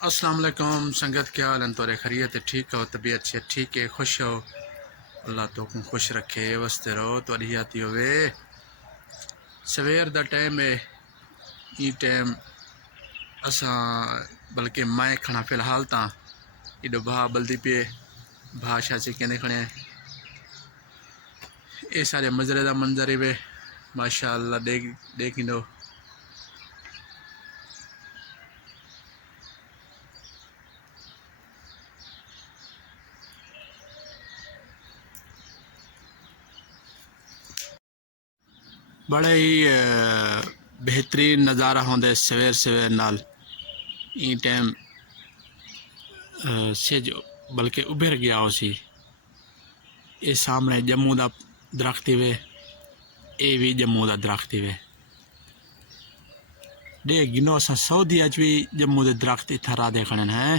السلام علیکم سنگت، کیا حال تو خیریت ہے؟ ٹھیک ہو؟ طبیعت سے ٹھیک ہے؟ خوش ہو؟ اللہ تو کو خوش رکھے، وستے رہو تو آتی ہوئے سویر دا ٹائم ہے ای ٹائم اساں بلکہ میں کھنا فی الحال تا ایڈو بہا بلدی پہ بھاشا سے کہنے کھڑے اے سارے مزرے دا منظر ہے ماشاء اللہ دیکھ دو بڑے ہی بہترین نظارہ ہوندے سویر سویر نال ای ٹائم سج بلکہ ابھر گیا ہو سی اے سامنے جموں دا درخت وے اے بھی جموں دا درخت وے دے گنو اساں سعودی اچ بھی جموں دے درخت اتھا دے کھڑن ہیں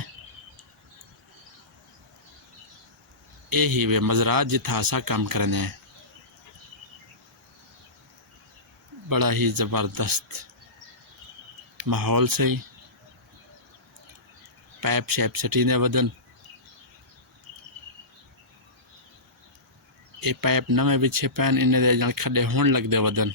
اے ہی وے مزرات جتھا اساں کام کرنے ہیں بڑا ہی زبردست ماحول سے پائپ شیپ سٹیندے ودن اے پائپ نویں بچھے پین انہیں دے جان کھڈے ہون لگ دے ودن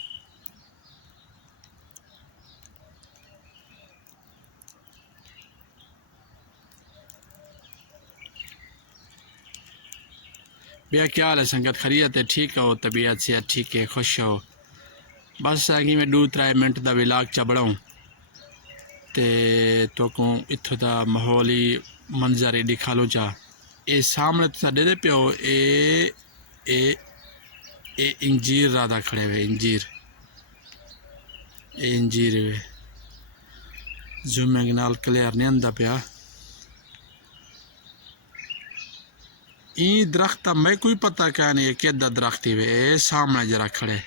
بیا کیا حال ہے سنگت؟ خیریت ہے؟ ٹھیک ہو؟ طبیعت سے ٹھیک ہے؟ خوش ہو؟ بس آگی میں 2-3 منٹ دا ولاگ چبڑاؤں تے تو کو اتھو دا ماحولی منظر دکھالو چا اے سامنے تو دے دے پیو اے انجیر رادا کھڑے ہوئے انجیر ہوئے زومنگ نال کلیئر نہیں آندا پیا این درخت میں کوئی پتہ کیا نہیں کہ دا درخت ہوئے اے سامنے جرا کھڑے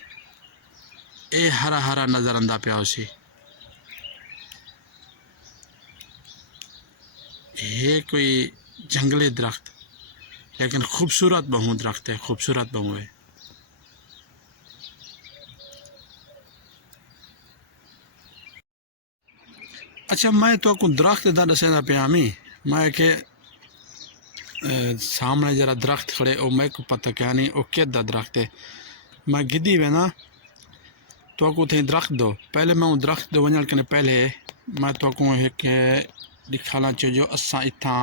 اے ہرا ہرا نظر آندا پیا اسی ہے کوئی جنگلی درخت لیکن خوبصورت بہو درخت ہے، خوبصورت بہو ہے اچھا میں تو کو درخت دا دسینا پیا میں کہ سامنے جرا درخت کھڑے او میں کو پتہ کیا نہیں او کہ دا درخت ہے میں گدی وے نا تو کو تھے درخت دو پہلے میں درخت دو ونجل کنے پہلے میں تو کو ایک دکھانا چاہو جو اساں اتھاں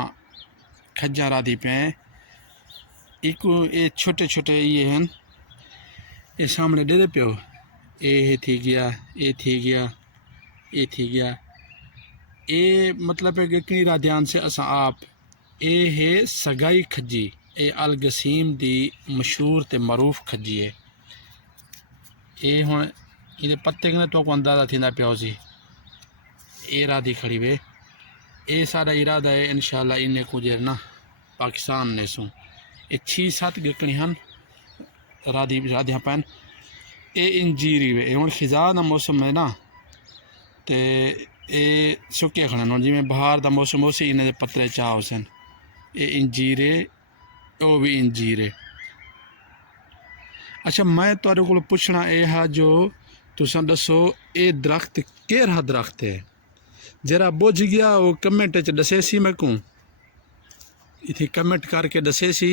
کھجا را دی پہ ایک اے چھوٹے چھوٹے یہ ہیں اے سامنے دے پیو اے تھی گیا اے تھی گیا اے تھی گیا اے مطلب ہے کہ کنی را دھیان سے اساں آپ اے ہے سگائی کھجی اے الگسیم دی مشہور تے معروف کھجی ہے اے ہن یہ پتے کنے تو کو اندازہ تھیندا پیو سی اے را دی کھڑی وے اے سارا ارادہ ہے انشاءاللہ انہیں کو جرنا پاکستان نے سوں اے 6-7 گکڑی ہن رادیاں پین اے انجیری وے ہن خزاں دا موسم ہے نا تے اے سکے کھڑن ہن جی میں بہار دا موسم ہو سی انہیں دے پترے چاہ ہو سن اے انجیرے او بھی انجیرے اچھا میں تو کو پوچھنا اے ہا جو تساں دسو اے درخت کیرا درخت ہے جرا بوجھ گیا وہ کمنٹ چ دسے سی میں کو اتنی کمنٹ کر کے دسے سی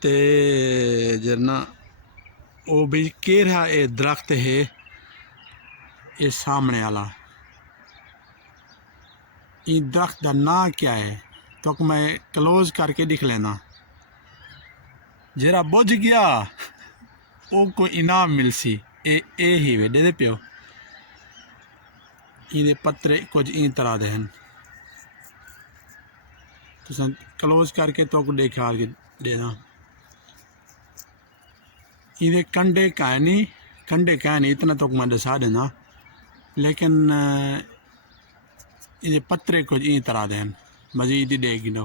تے جرنا او بھی کیرا اے درخت ہے اے سامنے والا یہ درخت دا نام کیا ہے تو میں کلوز کر کے دکھ لینا جرا بوجھ گیا او کو انعام مل سی اے ہی وے دے پیو یہ پترے کچھ این طرح دے ہیں تو کلوز کر کے تو کو دیکھا کے دینا یہ کنڈے کا نہیں اتنا تو میں دسا دینا لیکن یہ پترے کچھ این طرح دے ہیں مزید دے گنو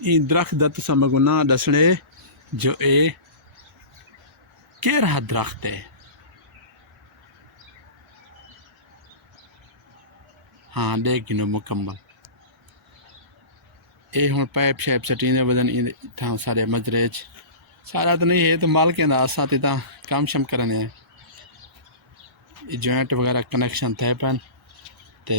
یہ درخت دت سمگو نا دسنے جو اے کیرا درخت ہے ہاں دیکھ گنو مکمل اے ہوں پائپ شیپ سٹیندے بدن اتھاں سارے مجرے سارا تو نہیں ہے تو مالکیں دا اساں تے تاں کام شم کرنے ہیں جوائنٹ وغیرہ کنیکشن تھے پین تے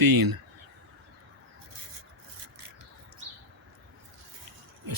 3